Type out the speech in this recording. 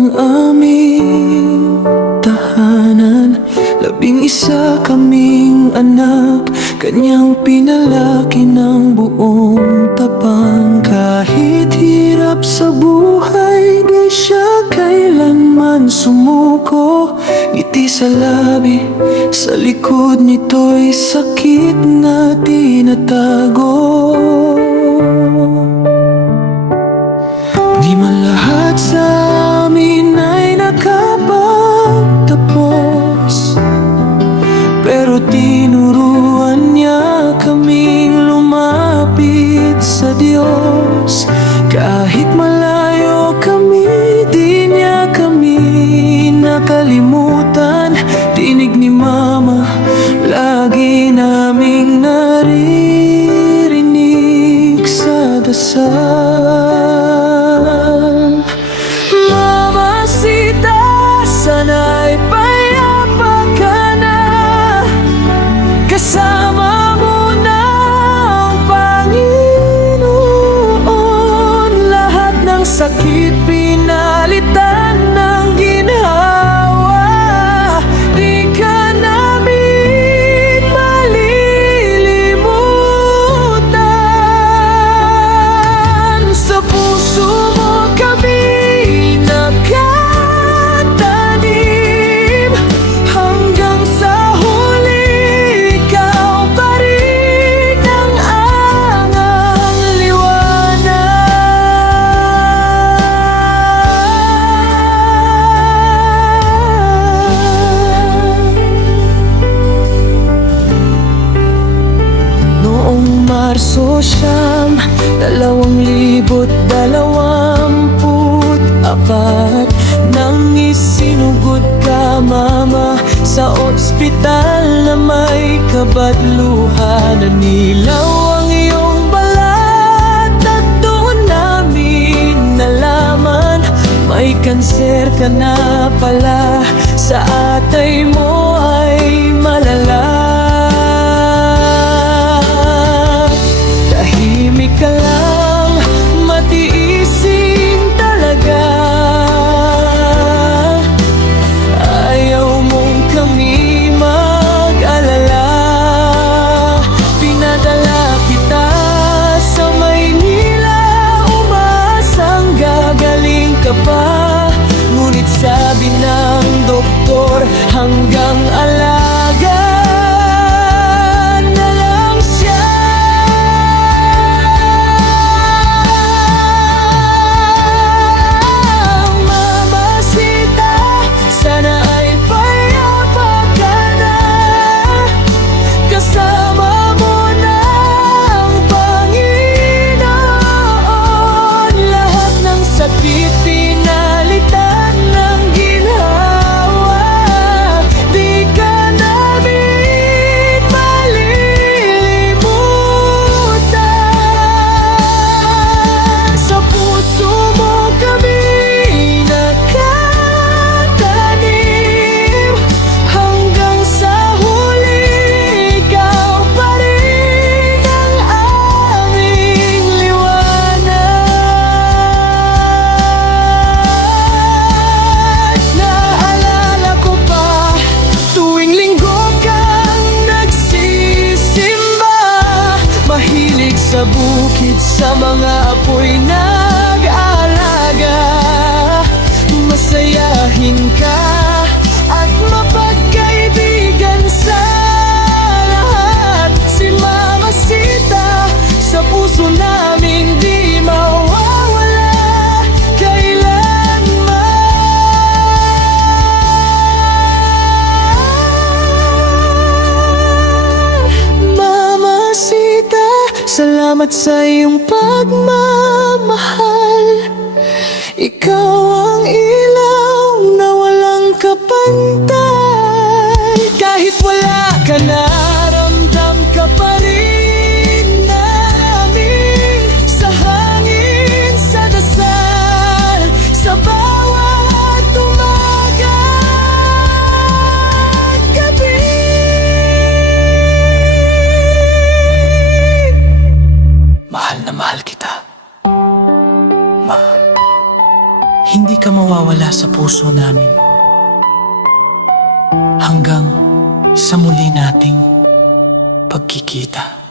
ang aming tahanan. 11 kaming anak, kanyang pinalaki ng buong tapang. Kahit hirap sa buhay, di siya kailanman sumuko. Ngiti sa labi, sa likod nito'y sakit na tinatago. Di man lahat sa amin ay nakapagtapos, pero tinuruan niya kaming lumapit sa Diyos. Kahit malayo kami, di niya kami nakalimutan. Tinig ni Mama, lagi naming naririnig sa dasal. Mamasita, sana'y payapa ka na, kasama mo na ang Panginoon. Lahat ng sakit pinalitan ng ginhawa, di ka namin malilimutan. Sa puso mo kami nakatanim, hanggang sa huli ikaw pa rin ang angang liwanag. Noong Marso 2024, nang isinugod ka, Mama, sa ospital na may kabadluhan. Nanilaw ang iyong balat at doon namin nalaman may kanser ka na pala. Sa atay mo ay malala. Tahimik ka lang, matiisin talaga. Ayaw mong kami mag-alala. Pinadala kita sa Maynila, umaasang gagaling ka pa. Ngunit sabi ng doktor, hanggang alaga na lang siya. Mamasita, sana ay payapa ka na, kasama mo na ang Panginoon. Lahat ng sakit pinalitan ng ginhawa, di ka namin malilimutan. Sa puso mo kami nakatanim, hanggang sa huli ikaw pa rin ang aming liwanag. Naalala ko pa, tuwing linggo kang nagsisimba, mahilig sa bukid, sa mga apoy nag-aalaga. Masayahin ka at mapagkaibigan sa lahat. Si Mama Sita, sa puso namin di mawawala kailanman. Mama Sita, salamat sa iyong pagmamahal. Ikaw ang ilaw na walang kapantay. Kahit wala ka na, ramdam ka pa rin namin. Sa hangin, sa dasal, sa bawat umaga at gabi. Mahal na mahal kita. mula sa puso namin. Hanggang sa muli nating pagkikita.